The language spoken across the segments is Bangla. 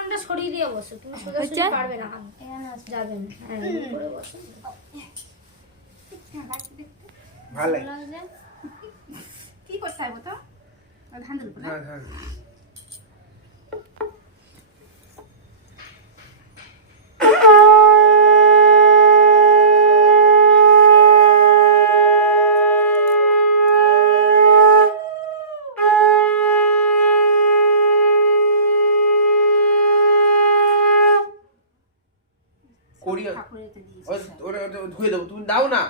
আসনটা সরিয়ে দিয়ে বসো তুমি সোজা সোজা পারবে না। হাত যাবে না। হ্যাঁ বসো। ভালো? কি করতে হবে তো? ধান দিল না? ওটা ওটা ধুয়ে দেবো। তুমি দাও না।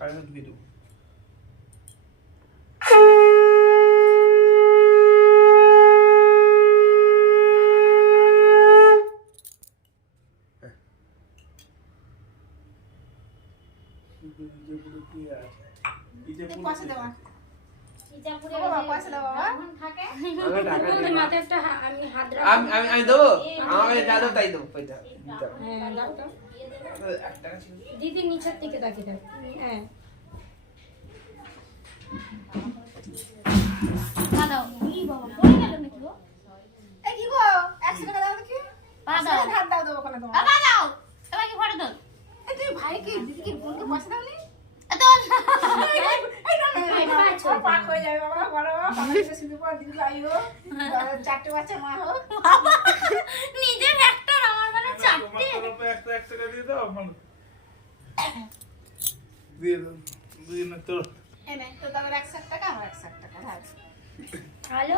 আমি ধুয়ে দেবো। পয়সা দেওয়া। ইটাপুরে থাকে, আমার আমি যা দেবো তাই দেবো। দিদি নিচের দিকে তাকিয়ে হ্যাঁ। কি দিদিকে বোনকে পয়সা দাও নি এই না, না, না, না, আচ্ছা। ও পাক হয়ে যাবে বাবা বড় বাবা শুধু পর দিদি ভাই হোক চারটে বাচ্চা মা হোক। নিজের একটা আমার মানে চারটে। একটা দিয়ে দাও আমার। দিয়ে দাও দুই না তোর এনে তো তাদের একশো টাকা আমার টাকা হ্যালো?